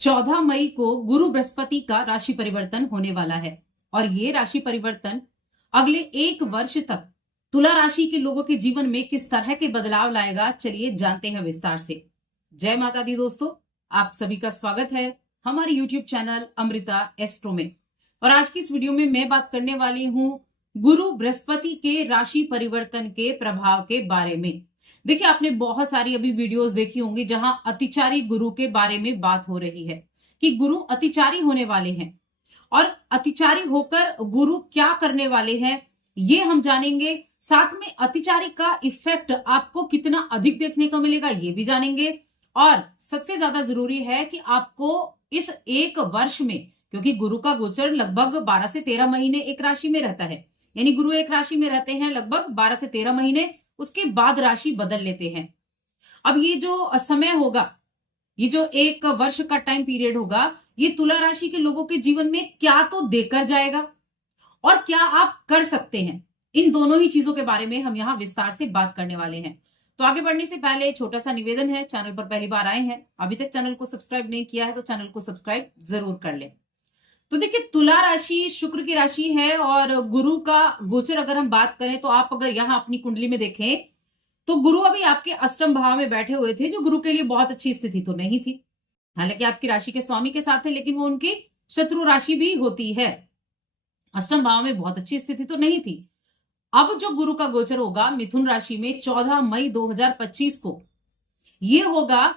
14 मई को गुरु बृहस्पति का राशि परिवर्तन होने वाला है और ये राशि परिवर्तन अगले 1 वर्ष तक तुला राशि के लोगों के जीवन में किस तरह के बदलाव लाएगा, चलिए जानते हैं विस्तार से। जय माता दी दोस्तों, आप सभी का स्वागत है हमारे YouTube चैनल अमृता एस्ट्रो में। और आज की इस वीडियो में मैं बात करने वाली हूं गुरु बृहस्पति के राशि परिवर्तन के प्रभाव के बारे में। देखिए, आपने बहुत सारी अभी वीडियोस देखी होंगी जहां अतिचारी गुरु के बारे में बात हो रही है कि गुरु अतिचारी होने वाले हैं और अतिचारी होकर गुरु क्या करने वाले हैं ये हम जानेंगे। साथ में अतिचारी का इफेक्ट आपको कितना अधिक देखने को मिलेगा ये भी जानेंगे। और सबसे ज्यादा जरूरी है कि आपको इस 1 वर्ष में, क्योंकि गुरु का गोचर लगभग 12 से 13 महीने एक राशि में रहता है, यानी गुरु एक राशि में रहते हैं लगभग 12 से 13 महीने, उसके बाद राशि बदल लेते हैं। अब ये जो समय होगा, ये जो 1 वर्ष का टाइम पीरियड होगा, ये तुला राशि के लोगों के जीवन में क्या तो देकर जाएगा और क्या आप कर सकते हैं, इन दोनों ही चीजों के बारे में हम यहाँ विस्तार से बात करने वाले हैं। तो आगे बढ़ने से पहले छोटा सा निवेदन है, चैनल पर पहली बार आए हैं, अभी तक चैनल को सब्सक्राइब नहीं किया है तो चैनल को सब्सक्राइब जरूर कर लें। तो देखिए, तुला राशि शुक्र की राशि है और गुरु का गोचर अगर हम बात करें तो आप अगर यहाँ अपनी कुंडली में देखें तो गुरु अभी आपके अष्टम भाव में बैठे हुए थे, जो गुरु के लिए बहुत अच्छी स्थिति तो नहीं थी। हालांकि आपकी राशि के स्वामी के साथ है, लेकिन वो उनकी शत्रु राशि भी होती है। अष्टम भाव में बहुत अच्छी स्थिति तो नहीं थी। अब जो गुरु का गोचर होगा मिथुन राशि में 14 मई 2025 को, ये होगा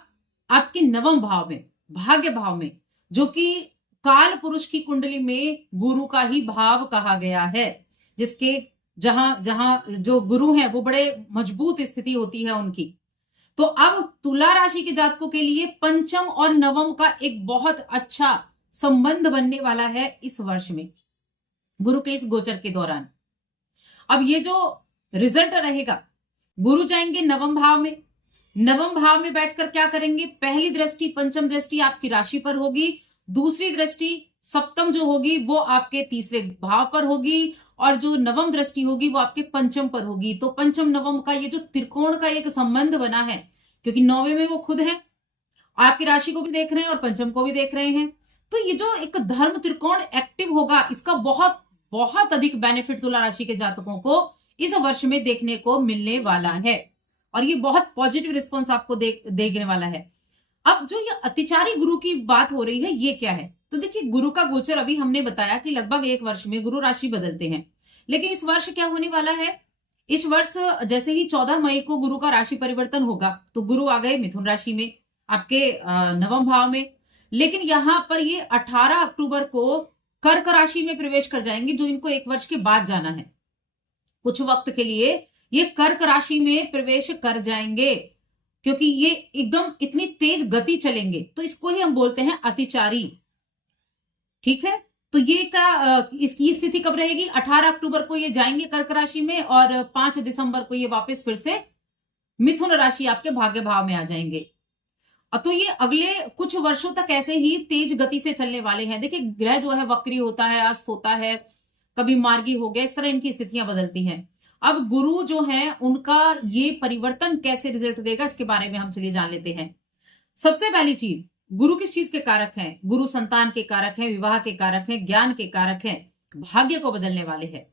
आपके नवम भाव में, भाग्य भाव में, जो कि काल पुरुष की कुंडली में गुरु का ही भाव कहा गया है, जिसके जहां जहां जो गुरु हैं वो बड़े मजबूत स्थिति होती है उनकी। तो अब तुला राशि के जातकों के लिए पंचम और नवम का एक बहुत अच्छा संबंध बनने वाला है इस वर्ष में गुरु के इस गोचर के दौरान। अब ये जो रिजल्ट रहेगा, गुरु जाएंगे नवम भाव में, नवम भाव में बैठकर क्या करेंगे, पहली दृष्टि पंचम दृष्टि आपकी राशि पर होगी, दूसरी दृष्टि सप्तम जो होगी वो आपके तीसरे भाव पर होगी और जो नवम दृष्टि होगी वो आपके पंचम पर होगी। तो पंचम नवम का ये जो त्रिकोण का एक संबंध बना है, क्योंकि 9वें में वो खुद है, आपकी राशि को भी देख रहे हैं और पंचम को भी देख रहे हैं, तो ये जो एक धर्म त्रिकोण एक्टिव होगा, इसका बहुत बहुत अधिक बेनिफिट तुला राशि के जातकों को इस वर्ष में देखने को मिलने वाला है और ये बहुत पॉजिटिव रिस्पॉन्स आपको देने वाला है। अब जो ये अतिचारी गुरु की बात हो रही है, ये क्या है? तो देखिए, गुरु का गोचर अभी हमने बताया कि लगभग 1 वर्ष में गुरु राशि बदलते हैं, लेकिन इस वर्ष क्या होने वाला है, इस वर्ष जैसे ही 14 मई को गुरु का राशि परिवर्तन होगा तो गुरु आ गए मिथुन राशि में, आपके नवम भाव में। लेकिन यहां पर ये 18 अक्टूबर को कर्क राशि में प्रवेश कर जाएंगे, जो इनको 1 वर्ष के बाद जाना है। कुछ वक्त के लिए ये कर्क राशि में प्रवेश कर जाएंगे, क्योंकि ये एकदम इतनी तेज गति चलेंगे, तो इसको ही हम बोलते हैं अतिचारी। ठीक है, तो ये इसकी स्थिति कब रहेगी, 18 अक्टूबर को ये जाएंगे कर्क राशि में और 5 दिसंबर को ये वापस फिर से मिथुन राशि आपके भाग्य भाव में आ जाएंगे। तो ये अगले कुछ वर्षों तक ऐसे ही तेज गति से चलने वाले हैं। देखिए, ग्रह जो है वक्री होता है, अस्त होता है, कभी मार्गी हो गया, इस तरह इनकी स्थितियां बदलती हैं। अब गुरु जो है उनका ये परिवर्तन कैसे रिजल्ट देगा, इसके बारे में हम चलिए जान लेते हैं। सबसे पहली चीज, गुरु किस चीज के कारक हैं? गुरु संतान के कारक हैं, विवाह के कारक हैं, ज्ञान के कारक हैं, भाग्य को बदलने वाले हैं,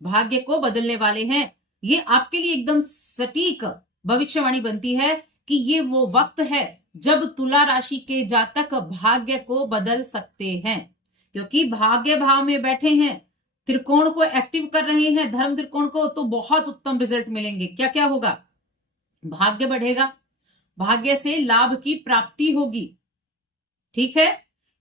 भाग्य को बदलने वाले हैं। ये आपके लिए एकदम सटीक भविष्यवाणी बनती है कि ये वो वक्त है जब तुला राशि के जातक भाग्य को बदल सकते हैं, क्योंकि भाग्य भाव में बैठे हैं, त्रिकोण को एक्टिव कर रहे हैं, धर्म त्रिकोण को, तो बहुत उत्तम रिजल्ट मिलेंगे। क्या क्या होगा? भाग्य बढ़ेगा, भाग्य से लाभ की प्राप्ति होगी, ठीक है,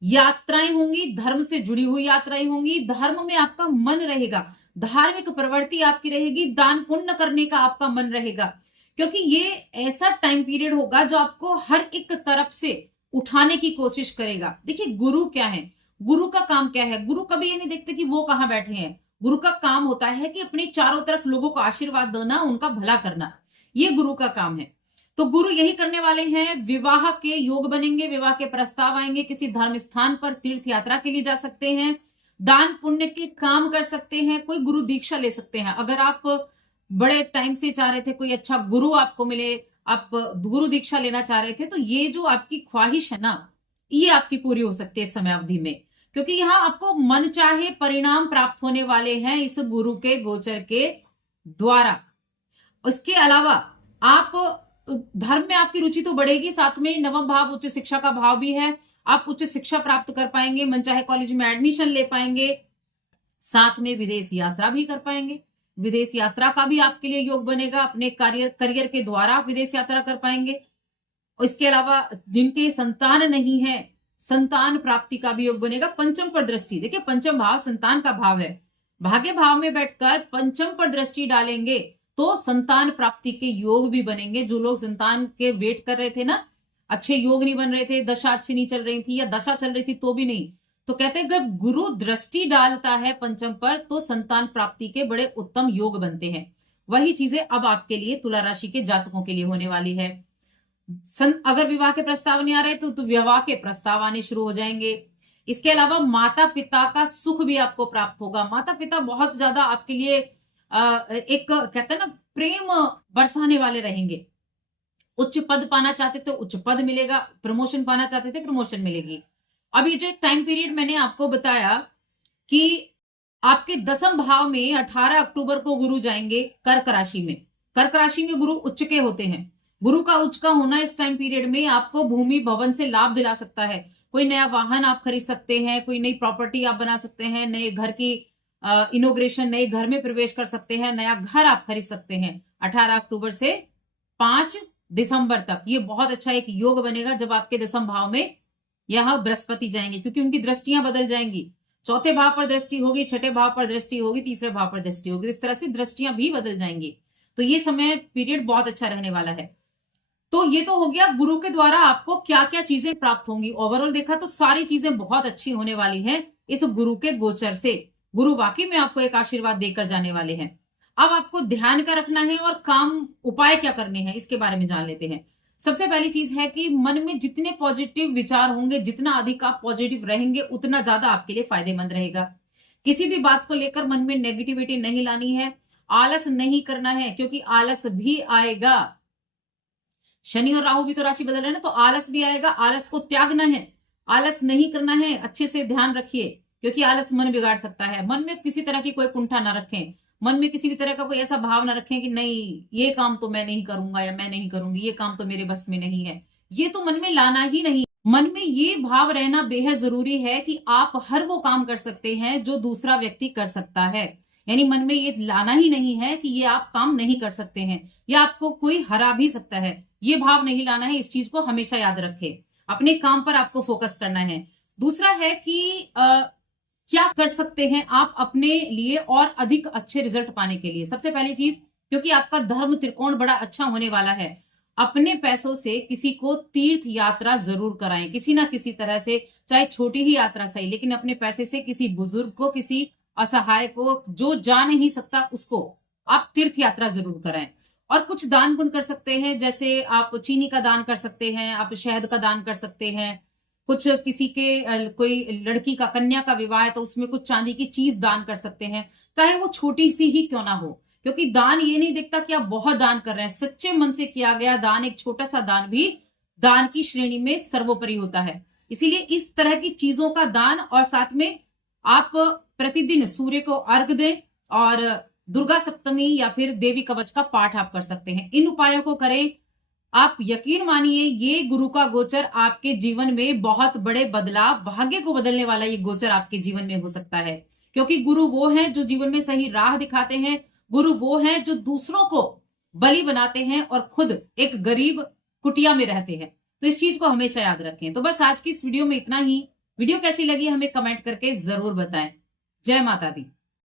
यात्राएं होंगी, धर्म से जुड़ी हुई यात्राएं होंगी, धर्म में आपका मन रहेगा, धार्मिक प्रवृत्ति आपकी रहेगी, दान पुण्य करने का आपका मन रहेगा, क्योंकि ये ऐसा टाइम पीरियड होगा जो आपको हर एक तरफ से उठाने की कोशिश करेगा। देखिए, गुरु क्या है, गुरु का काम क्या है? गुरु कभी ये नहीं देखते कि वो कहां बैठे हैं। गुरु का काम होता है कि अपने चारों तरफ लोगों को आशीर्वाद देना, उनका भला करना, ये गुरु का काम है। तो गुरु यही करने वाले हैं। विवाह के योग बनेंगे, विवाह के प्रस्ताव आएंगे, किसी धर्म स्थान पर तीर्थ यात्रा के लिए जा सकते हैं, दान पुण्य के काम कर सकते हैं, कोई गुरु दीक्षा ले सकते हैं। अगर आप बड़े टाइम से चाह रहे थे कोई अच्छा गुरु आपको मिले, आप गुरु दीक्षा लेना चाह रहे थे, तो ये जो आपकी ख्वाहिश है ना, ये आपकी पूरी हो सकती है इस समय अवधि में, क्योंकि यहाँ आपको मन चाहे परिणाम प्राप्त होने वाले हैं इस गुरु के गोचर के द्वारा। उसके अलावा आप धर्म में आपकी रुचि तो बढ़ेगी, साथ में नवम भाव उच्च शिक्षा का भाव भी है, आप उच्च शिक्षा प्राप्त कर पाएंगे, मनचाहे कॉलेज में एडमिशन ले पाएंगे, साथ में विदेश यात्रा भी कर पाएंगे। विदेश यात्रा का भी आपके लिए योग बनेगा, अपने करियर के द्वारा आप विदेश यात्रा कर पाएंगे। इसके अलावा जिनके संतान नहीं है, संतान प्राप्ति का भी योग बनेगा। पंचम पर दृष्टि, देखिए पंचम भाव संतान का भाव है, भाग्य भाव में बैठकर पंचम पर दृष्टि डालेंगे तो संतान प्राप्ति के योग भी बनेंगे। जो लोग संतान के वेट कर रहे थे ना, अच्छे योग नहीं बन रहे थे, दशा अच्छी नहीं चल रही थी या दशा चल रही थी तो भी नहीं, तो कहते हैं जब गुरु दृष्टि डालता है पंचम पर तो संतान प्राप्ति के बड़े उत्तम योग बनते हैं। वही चीजें अब आपके लिए तुला राशि के जातकों के लिए होने वाली है। अगर विवाह के प्रस्ताव नहीं आ रहे तो विवाह के प्रस्ताव आने शुरू हो जाएंगे। इसके अलावा माता पिता का सुख भी आपको प्राप्त होगा। माता पिता बहुत ज्यादा आपके लिए एक कहते हैं ना प्रेम बरसाने वाले रहेंगे। उच्च पद पाना चाहते थे उच्च पद मिलेगा, प्रमोशन पाना चाहते थे प्रमोशन मिलेगी। अब ये जो एक टाइम पीरियड मैंने आपको बताया कि आपके दसम भाव में 18 अक्टूबर को गुरु जाएंगे कर्क राशि में। कर्क राशि में गुरु उच्च के होते हैं। गुरु का उच्च का होना इस टाइम पीरियड में आपको भूमि भवन से लाभ दिला सकता है। कोई नया वाहन आप खरीद सकते हैं, कोई नई प्रॉपर्टी आप बना सकते हैं, नए घर की इनोग्रेशन, नए घर में प्रवेश कर सकते हैं, नया घर आप खरीद सकते हैं 18 अक्टूबर से 5 दिसंबर तक। ये बहुत अच्छा एक योग बनेगा जब आपके दसम भाव में यहां बृहस्पति जाएंगे, क्योंकि उनकी दृष्टियां बदल जाएंगी। चौथे भाव पर दृष्टि होगी, छठे भाव पर दृष्टि होगी, तीसरे भाव पर दृष्टि होगी, इस तरह से दृष्टियां भी बदल जाएंगी। तो ये समय पीरियड बहुत अच्छा रहने वाला है। तो ये तो हो गया गुरु के द्वारा आपको क्या क्या चीजें प्राप्त होंगी। ओवरऑल देखा तो सारी चीजें बहुत अच्छी होने वाली हैं इस गुरु के गोचर से। गुरु वाकई में आपको एक आशीर्वाद देकर जाने वाले हैं। अब आपको ध्यान का रखना है और काम उपाय क्या करने हैं इसके बारे में जान लेते हैं। सबसे पहली चीज है कि मन में जितने पॉजिटिव विचार होंगे, जितना अधिक आप पॉजिटिव रहेंगे, उतना ज्यादा आपके लिए फायदेमंद रहेगा। किसी भी बात को लेकर मन में नेगेटिविटी नहीं लानी है, आलस नहीं करना है, क्योंकि आलस भी आएगा। शनि और राहु भी तो राशि बदल रहे हैं ना, तो आलस भी आएगा। आलस को त्यागना है, आलस नहीं करना है। अच्छे से ध्यान रखिए, क्योंकि आलस मन बिगाड़ सकता है। मन में किसी तरह की कोई कुंठा ना रखें, मन में किसी भी तरह का कोई ऐसा भाव ना रखें कि नहीं ये काम तो मैं नहीं करूंगा या मैं नहीं करूंगी, ये काम तो मेरे बस में नहीं है। ये तो मन में लाना ही नहीं। मन में ये भाव रहना बेहद जरूरी है कि आप हर वो काम कर सकते हैं जो दूसरा व्यक्ति कर सकता है। यानी मन में ये लाना ही नहीं है कि ये आप काम नहीं कर सकते हैं या आपको कोई हरा भी सकता है। ये भाव नहीं लाना है, इस चीज को हमेशा याद रखें। अपने काम पर आपको फोकस करना है। दूसरा है कि क्या कर सकते हैं आप अपने लिए और अधिक अच्छे रिजल्ट पाने के लिए। सबसे पहली चीज, क्योंकि आपका धर्म त्रिकोण बड़ा अच्छा होने वाला है, अपने पैसों से किसी को तीर्थ यात्रा जरूर कराएं, किसी ना किसी तरह से, चाहे छोटी ही यात्रा सही, लेकिन अपने पैसे से किसी बुजुर्ग को, किसी असहाय को, जो जा नहीं सकता उसको आप तीर्थ यात्रा जरूर कराएं। और कुछ दान पुण्य कर सकते हैं, जैसे आप चीनी का दान कर सकते हैं, आप शहद का दान कर सकते हैं, कुछ किसी के कोई लड़की का, कन्या का विवाह है तो उसमें कुछ चांदी की चीज दान कर सकते हैं, चाहे वो छोटी सी ही क्यों ना हो। क्योंकि दान ये नहीं देखता कि आप बहुत दान कर रहे हैं, सच्चे मन से किया गया दान, एक छोटा सा दान भी दान की श्रेणी में सर्वोपरि होता है। इसीलिए इस तरह की चीजों का दान, और साथ में आप प्रतिदिन सूर्य को अर्घ दें और दुर्गा सप्तमी या फिर देवी कवच का पाठ आप कर सकते हैं। इन उपायों को करें, आप यकीन मानिए ये गुरु का गोचर आपके जीवन में बहुत बड़े बदलाव, भाग्य को बदलने वाला ये गोचर आपके जीवन में हो सकता है। क्योंकि गुरु वो हैं जो जीवन में सही राह दिखाते हैं, गुरु वो हैं जो दूसरों को बलि बनाते हैं और खुद एक गरीब कुटिया में रहते हैं। तो इस चीज को हमेशा याद रखें। तो बस आज की इस वीडियो में इतना ही। वीडियो कैसी लगी हमें कमेंट करके जरूर बताएं। जय माता दी।